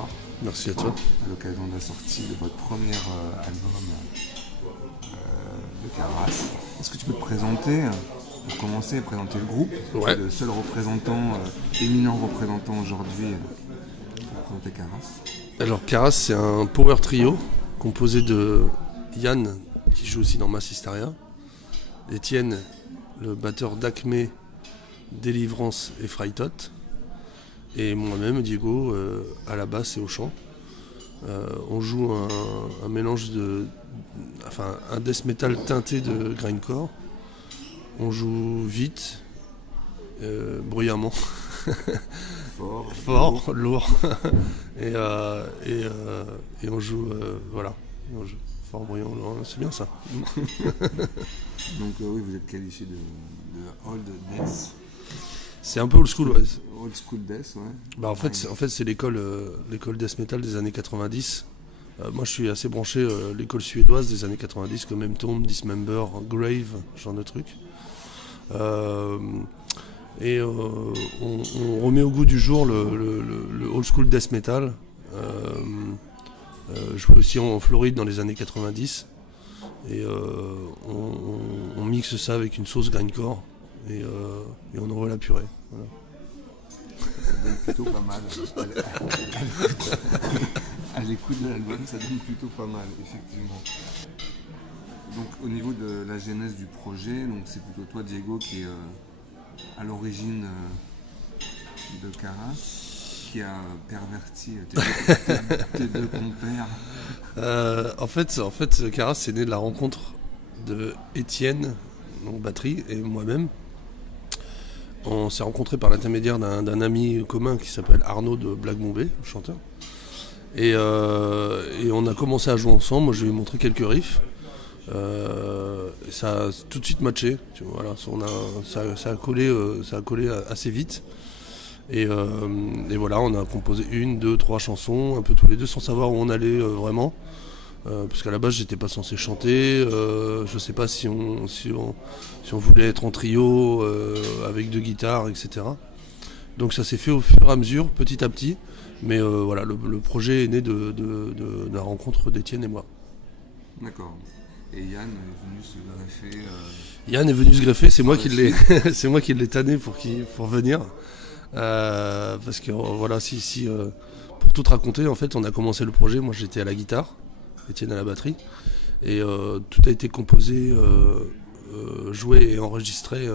recevoir. Merci à toi. À l'occasion de la sortie de votre premier album de Caras. Est-ce que tu peux te présenter, pour commencer, présenter le groupe? Ouais. Tu es le seul représentant, éminent représentant aujourd'hui pour présenter Caras. Alors Caras, c'est un power trio composé de Yann, qui joue aussi dans Mass Hysteria, Étienne, le batteur d'Acme, Délivrance et Frightot, et moi-même, Diego, à la basse et au chant. On joue un mélange un death metal teinté de grindcore. On joue vite, bruyamment, fort, lourd, et on joue, voilà, on joue fort, bruyant, lourd, c'est bien ça. Donc oui, vous êtes qualifié de old death. C'est un peu old school, ouais. Old school death, ouais. Bah en fait c'est l'école death metal des années 90. Moi je suis assez branché l'école suédoise des années 90 comme M-Tomb, Dismember, Grave, ce genre de trucs. On remet au goût du jour le old school death metal. Je jouais aussi en Floride dans les années 90 et on mixe ça avec une sauce grindcore et on envoie la purée. Voilà. Ça donne plutôt pas mal. À l'écoute de l'album, ça donne plutôt pas mal, effectivement. Donc au niveau de la genèse du projet, donc c'est plutôt toi, Diego, qui est à l'origine de Caras, qui a perverti tes deux compères. En fait, Caras, c'est né de la rencontre de Étienne, donc batterie, et moi-même. On s'est rencontrés par l'intermédiaire d'un ami commun qui s'appelle Arnaud de Black Bombay, chanteur. Et on a commencé à jouer ensemble. Moi, je lui ai montré quelques riffs. Ça a tout de suite matché. Voilà, ça a collé assez vite. Et voilà, on a composé 1, 2, 3 chansons, un peu tous les deux, sans savoir où on allait vraiment. Parce qu'à la base, j'étais pas censé chanter. Je sais pas si on voulait être en trio avec 2 guitares, etc. Donc ça s'est fait au fur et à mesure, petit à petit. Mais voilà, le projet est né de la rencontre d'Étienne et moi. D'accord. Et Yann est venu se greffer. Yann est venu se greffer, c'est moi qui l'ai tanné pour venir. Parce que voilà, pour tout te raconter, en fait, on a commencé le projet. Moi, j'étais à la guitare, Étienne à la batterie, et tout a été composé, joué et enregistré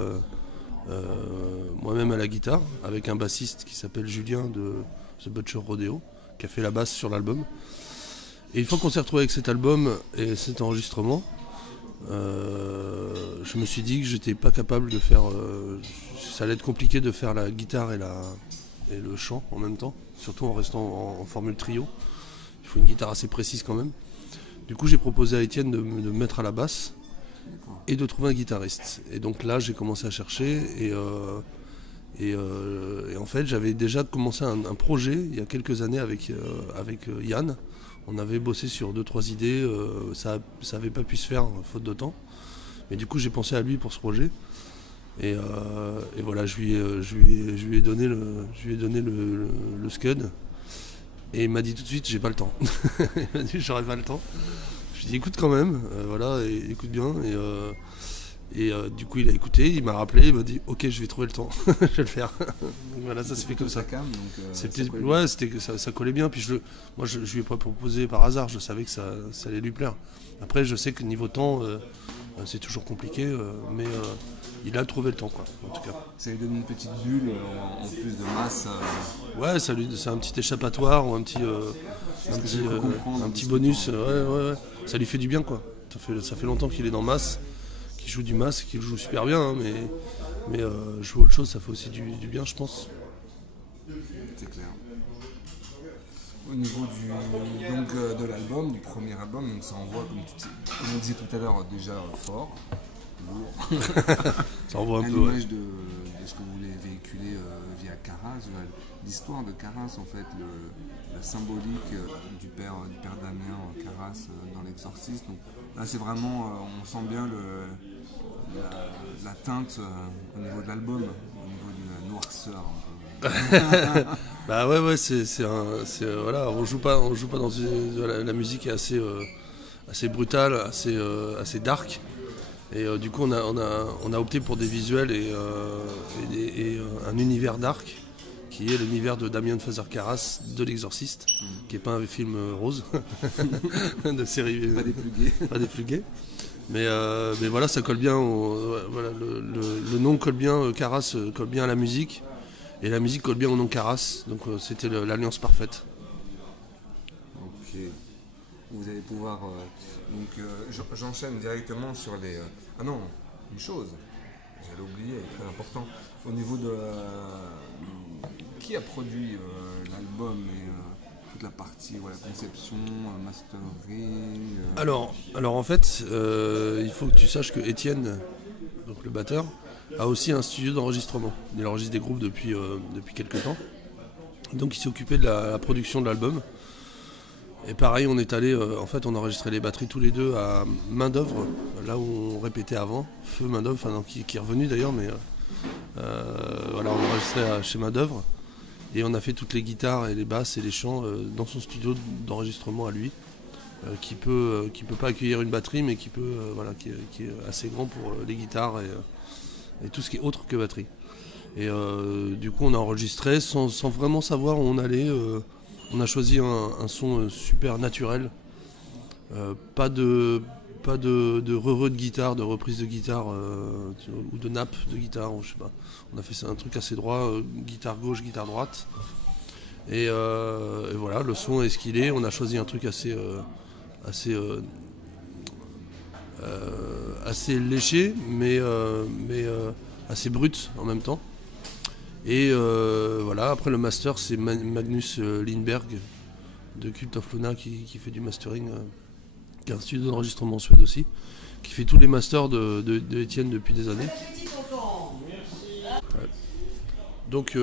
moi-même à la guitare, avec un bassiste qui s'appelle Julien de The Butcher Rodeo, qui a fait la basse sur l'album. Et une fois qu'on s'est retrouvé avec cet album et cet enregistrement, je me suis dit que j'étais pas capable de faire. Ça allait être compliqué de faire la guitare et le chant en même temps, surtout en restant en formule trio. Il faut une guitare assez précise quand même. Du coup, j'ai proposé à Étienne de me mettre à la basse et de trouver un guitariste. Et donc là, j'ai commencé à chercher et en fait, j'avais déjà commencé un projet il y a quelques années avec Yann. On avait bossé sur 2-3 idées, ça n'avait pas pu se faire faute de temps. Mais du coup, j'ai pensé à lui pour ce projet. Et voilà, je lui ai donné le scud. Et il m'a dit tout de suite, j'ai pas le temps. Il m'a dit, j'aurais pas le temps. Je lui ai dit, écoute quand même, voilà, écoute bien. Et du coup, il a écouté, il m'a rappelé, il m'a dit, ok, je vais trouver le temps, je vais le faire. Voilà, ça s'est fait comme ça. Ça collait bien. Puis moi, je lui ai pas proposé par hasard, je savais que ça allait lui plaire. Après, je sais que niveau temps, c'est toujours compliqué, mais il a trouvé le temps, quoi, en tout cas. Ça lui donne une petite bulle en plus de masse. Ouais, c'est un petit échappatoire ou un petit bonus. Ouais. Ça lui fait du bien, quoi. Ça fait longtemps qu'il est dans masse, qu'il joue du masse, qu'il joue super bien, hein, mais jouer autre chose, ça fait aussi du bien, je pense. C'est clair. Au niveau de l'album, du premier album, donc ça envoie, comme on disait tout à l'heure, déjà fort, lourd. Ça envoie un peu. À l'image de ce que vous voulez véhiculer via Caras, l'histoire de Caras, en fait, la symbolique du père Damien Caras dans l'Exorciste. Donc là, c'est vraiment, on sent bien la teinte au niveau de l'album, au niveau de la noirceur. Bah ouais, voilà, on joue pas dans la musique est assez brutale, assez dark. Et du coup, on a opté pour des visuels et un univers dark, qui est l'univers de Damien Fazer-Carras de l'Exorciste, qui n'est pas un film rose, de série. Pas des plus gays. Mais voilà, ça colle bien. Voilà, le nom colle bien, Carras colle bien à la musique, et la musique colle bien au nom Carras, donc c'était l'alliance parfaite. Ok. Vous allez pouvoir. J'enchaîne directement sur les. Ah non, une chose, j'allais oublier, très important. Au niveau de. Qui a produit l'album et toute la partie conception, mastering. Alors en fait, il faut que tu saches que Étienne, donc le batteur, a aussi un studio d'enregistrement. Il enregistre des groupes depuis quelques temps. Donc il s'est occupé de la production de l'album. Et pareil, on est allé, en fait, on a enregistré les batteries tous les deux à Main d'œuvre, là où on répétait avant, Feu Main d'œuvre, qui est revenu d'ailleurs, mais voilà, on a enregistré chez Main d'œuvre. Et on a fait toutes les guitares et les basses et les chants dans son studio d'enregistrement à lui, qui peut pas accueillir une batterie, mais qui est assez grand pour les guitares et tout ce qui est autre que batterie. Et du coup, on a enregistré sans vraiment savoir où on allait. On a choisi un son super naturel, pas de re-re de guitare, de reprise de guitare ou de nappe de guitare, je sais pas. On a fait un truc assez droit, guitare gauche, guitare droite. Et voilà, le son est ce qu'il est. On a choisi un truc assez léché, mais assez brut en même temps. Et voilà, après le master, c'est Magnus Lindberg de Cult of Luna qui fait du mastering, qui a un studio d'enregistrement en Suède aussi, qui fait tous les masters de Étienne depuis des années. Ouais. Donc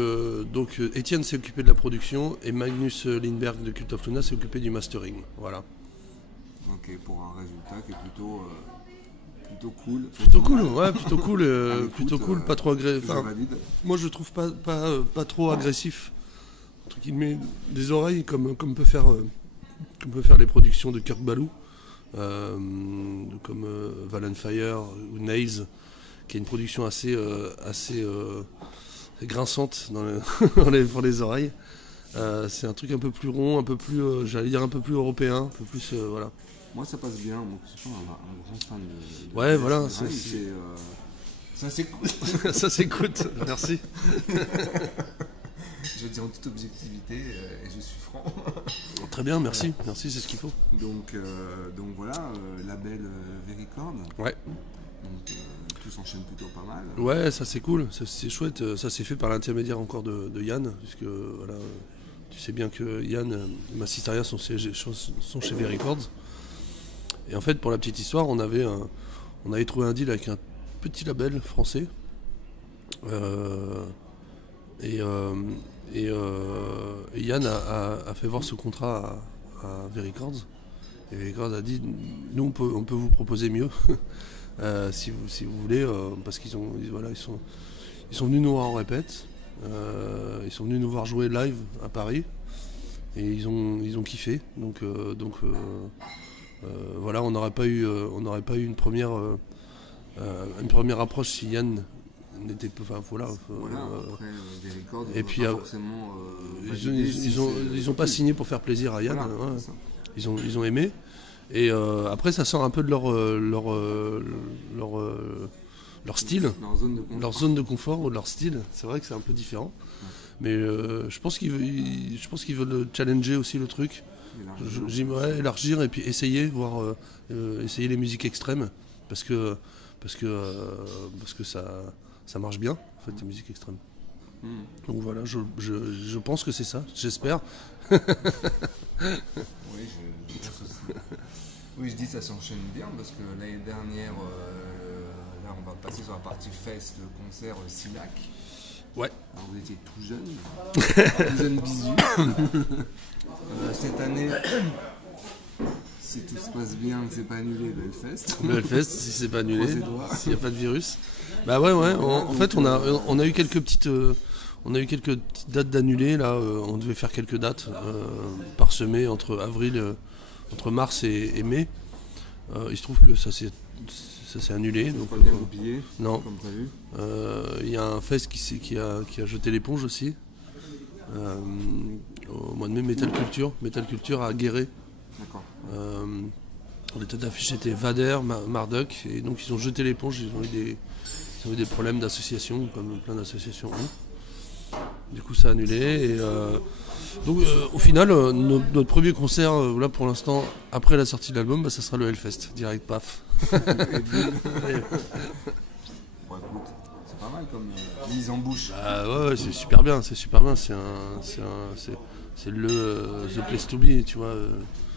Étienne s'est occupé de la production et Magnus Lindberg de Cult of Luna s'est occupé du mastering. Voilà. Ok, pour un résultat qui est plutôt cool. Plutôt cool, pas trop agressif. Moi je trouve pas trop agressif. Entre guillemets, des oreilles comme peut faire les productions de Kirk Ballou, comme Valenfire ou Nails, qui est une production assez grinçante pour les oreilles. C'est un truc un peu plus rond, un peu plus, j'allais dire un peu plus européen, un peu plus voilà. Moi ça passe bien, moi je suis un grand fan de ouais, voilà, ça s'écoute. Ça s'écoute, merci. Je dis en toute objectivité et je suis franc. Très bien, merci, c'est ce qu'il faut. Donc voilà, label Vericord. Ouais. Donc tout s'enchaîne plutôt pas mal. Ouais, ça c'est cool, c'est chouette. Ça s'est fait par l'intermédiaire encore de Yann, puisque voilà, tu sais bien que Yann et Massisteria sont chez Vericords. Et en fait, pour la petite histoire, on avait trouvé un deal avec un petit label français. Et Yann a fait voir ce contrat à Vericords. Et Vericords a dit, nous on peut vous proposer mieux si vous voulez, parce qu'ils sont venus nous voir en répète, ils sont venus nous voir jouer live à Paris et ils ont kiffé. Donc voilà, on n'aurait pas eu une première approche si Yann n'était pas. Voilà. Après Vericord, et puis forcément. Ils ont pas signé pour faire plaisir à Yann. Voilà, ils ont aimé. Et après, ça sort un peu de leur style, leur zone de confort ou de leur style. C'est vrai que c'est un peu différent. Ouais. Mais je pense qu'ils veulent challenger aussi le truc. Élargir et puis essayer les musiques extrêmes parce que ça marche bien en fait, les musiques extrêmes. Donc voilà, je pense que c'est ça, j'espère. Oui, je dis ça s'enchaîne bien parce que l'année dernière, là on va passer sur la partie fest, le concert Silac. Ouais. Alors vous étiez tout jeune bisu. Cette année, si tout se passe bien, que c'est pas annulé, le Hellfest. Le Hellfest, si c'est pas annulé, s'il n'y a pas de virus. Bah ouais, en fait on a eu quelques petites... On a eu quelques petites dates d'annulées, là, on devait faire quelques dates parsemées entre mars et mai. Il se trouve que ça s'est annulé. Donc, pas bien goupillé, non. Comme prévu. Il y a un fest qui a jeté l'éponge aussi. Au mois de mai, Metal Culture à Guéret. D'accord. Les têtes d'affiche étaient Vader, Marduk, et donc ils ont jeté l'éponge, ils ont eu des problèmes d'association, comme plein d'associtions ont. Du coup ça a annulé. Et, donc au final, notre premier concert, là pour l'instant, après la sortie de l'album, ça sera le Hellfest, direct paf. Bon, écoute, c'est pas mal comme mise en bouche. Ouais, c'est super bien. C'est le The Place to Be, tu vois.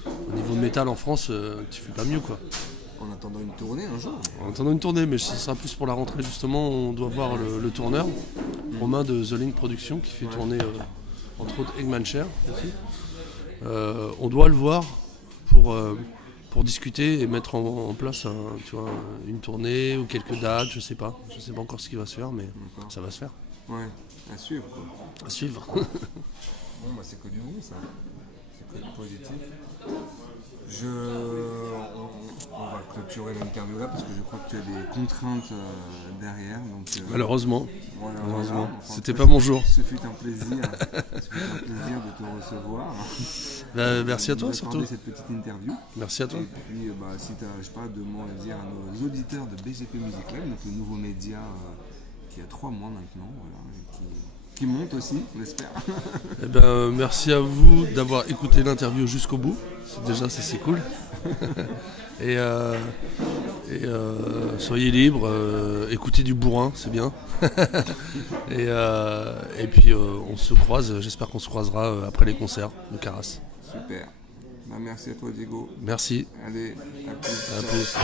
Au niveau métal en France, tu fais pas mieux, quoi. En attendant une tournée un jour. En attendant une tournée, mais ce sera plus pour la rentrée justement. On doit voir le tourneur, Romain de The Link Production, qui fait tourner entre autres Eggman Chair aussi. On doit le voir pour discuter et mettre en place une tournée ou quelques dates, je sais pas encore ce qui va se faire, mais ça va se faire. Ouais, à suivre quoi. À suivre. Bon bah c'est que du bon ça. C'est que du positif. On va clôturer l'interview là parce que je crois que tu as des contraintes derrière. Donc, Malheureusement. Voilà. Enfin, c'était toi, pas mon jour. Ce fut un plaisir. De te recevoir. Merci à toi de surtout. cette petite interview. Merci à toi. Et puis si tu n'arrives pas de mots à dire à nos auditeurs de BGP Music Club, donc le nouveau média qui a 3 mois maintenant, qui monte aussi, on espère. Eh ben, merci à vous d'avoir écouté l'interview jusqu'au bout. Déjà, ça c'est cool. et soyez libres, écoutez du bourrin, c'est bien. et puis on se croise, j'espère qu'on se croisera après les concerts de Caras. Super. Merci à toi Diego. Merci. Allez, à plus. À plus.